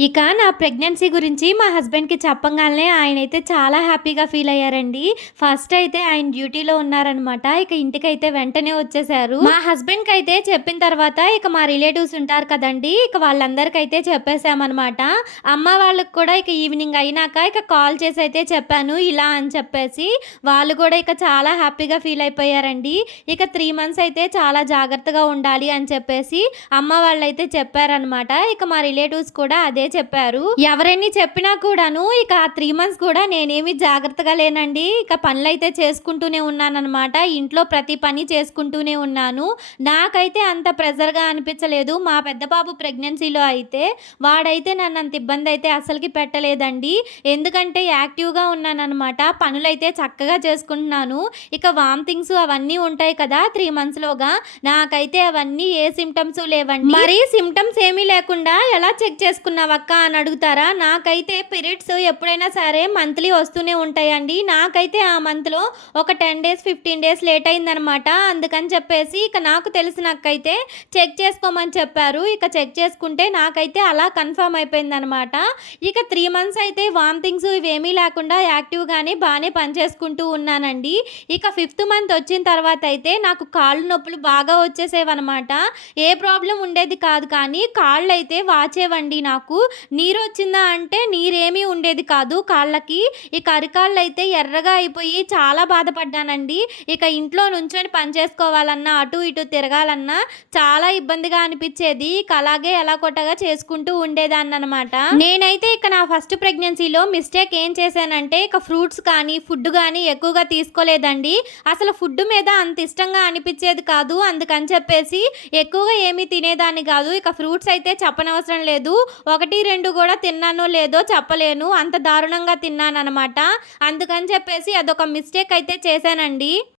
ఇక నా ప్రెగ్నెన్సీ గురించి మా హస్బెండ్‌కి చెప్పంగాల్నే ఆయనైతే చాలా హ్యాపీగా ఫీల్ అయ్యారండి. ఫస్ట్ అయితే ఆయన డ్యూటీలో ఉన్నారనమాట. ఇక ఇంటికైతే వెంటనే వచ్చేసారు. మా హస్బెండ్‌కైతే చెప్పిన తర్వాత ఇక మా రిలేటివ్స్ ఉంటారు కదండీ! ఇక వాళ్ళందరికైతే చెప్పేసామనమాట. అమ్మ వాళ్ళకి కూడా ఇక ఈవినింగ్ అయినాక ఇక కాల్ చేసి అయితే చెప్పాను ఇలా అని చెప్పేసి. వాళ్ళు కూడా ఇక చాలా హ్యాపీగా ఫీల్ అయిపోయారండి. ఇక 3 మంత్స్ అయితే చాలా జాగ్రత్తగా ఉండాలి అని చెప్పేసి అమ్మ వాళ్ళైతే చెప్పారనమాట. ఇక మా రిలేటివ్స్ కూడా అదే చెప్పారు. ఎవరెన్ని చెప్పినా కూడాను ఇక ఆ 3 మంత్స్ కూడా నేనేమి జాగ్రత్తగా లేనండి. ఇక పనులైతే చేసుకుంటూనే ఉన్నాననమాట. ఇంట్లో ప్రతి పని చేసుకుంటూనే ఉన్నాను. నాకైతే అంత ప్రెషర్‌గా అనిపించలేదు. మా పెద్ద బాబు ప్రెగ్నెన్సీలో అయితే వాడైతే నన్నంత ఇబ్బందయితే అస్సలకి పెట్టలేదండి. ఎందుకంటే యాక్టివ్‌గా ఉన్నాననమాట. పనులైతే చక్కగా చేసుకుంటున్నాను. ఇక వామిటింగ్స్ అవన్నీ ఉంటాయి కదా! 3 మంత్స్‌లోగా నాకైతే అవన్నీ ఏ సింప్టమ్స్ లేవండి. మరి సింప్టమ్స్ ఏమీ లేకుండా ఎలా చెక్ చేసుకున్నావక్కా అని అడుగుతారా? నాకైతే పీరియడ్స్ ఎప్పుడైనా సరే మంత్లీ వస్తూనే ఉంటాయండి. నాకైతే ఆ మంత్‌లో ఒక 10 డేస్, 15 డేస్ లేట్ అయిందనమాట. అందుకని చెప్పేసి ఇక నాకు తెలిసిన అక్కయితే చెక్ చేసుకోమని చెప్పారు. ఇక చెక్ చేసుకుంటే నాకైతే అలా కన్ఫర్మ్ అయిపోయిందనమాట. ఇక 3 మంత్స్ అయితే వామిటింగ్స్ ఇవేమీ లేకుండా యాక్టివ్‌గానే బానే పని చేసుకుంటూ ఉన్నానండి. ఇక ఫిఫ్త్ మంత్ వచ్చిన తర్వాత అయితే నాకు కాళ్ళు నొప్పులు బాగా వచ్చేసేవనమాట. ఏ ప్రాబ్లమ్ ఉండేది కాదు కానీ కాళ్ళైతే వాచేవండి నాకు. నీరొచ్చిందా అంటే నీరేమీ ఉండేది కాదు కాళ్ళకి. ఇక అరికాళ్ళైతే ఎర్రగా అయిపోయి చాలా బాధపడ్డానండి. ఇక ఇంట్లో నుంచొని పని చేసుకోవాలన్నా, అటు ఇటు తిరగాలన్నా చాలా ఇబ్బందిగా అనిపిచ్చేది. ఇక అలాగే ఎలాగోటగా చేసుకుంటూ ఉండేదాన్ననమాట. నేనైతే ఇక నా ఫస్ట్ ప్రెగ్నెన్సీలో మిస్టేక్ ఏం చేశానంటే ఇక ఫ్రూట్స్ కానీ, ఫుడ్ గానీ ఎక్కువగా తీసుకోలేదండి. అసలు ఫుడ్ మీద అంత ఇష్టంగా అనిపిచ్చేది కాదు. అందుకని చెప్పేసి ఎక్కువగా ఏమీ తినేదాన్ని కాదు. ఇక ఫ్రూట్స్ అయితే చెప్పనవసరం లేదు. 1, 2 కూడా తిన్నానో లేదో చెప్పలేను. అంత దారుణంగా తిన్నాననమాట. అందుకని చెప్పేసి అదొక మిస్టేక్ అయితే చేశానండి.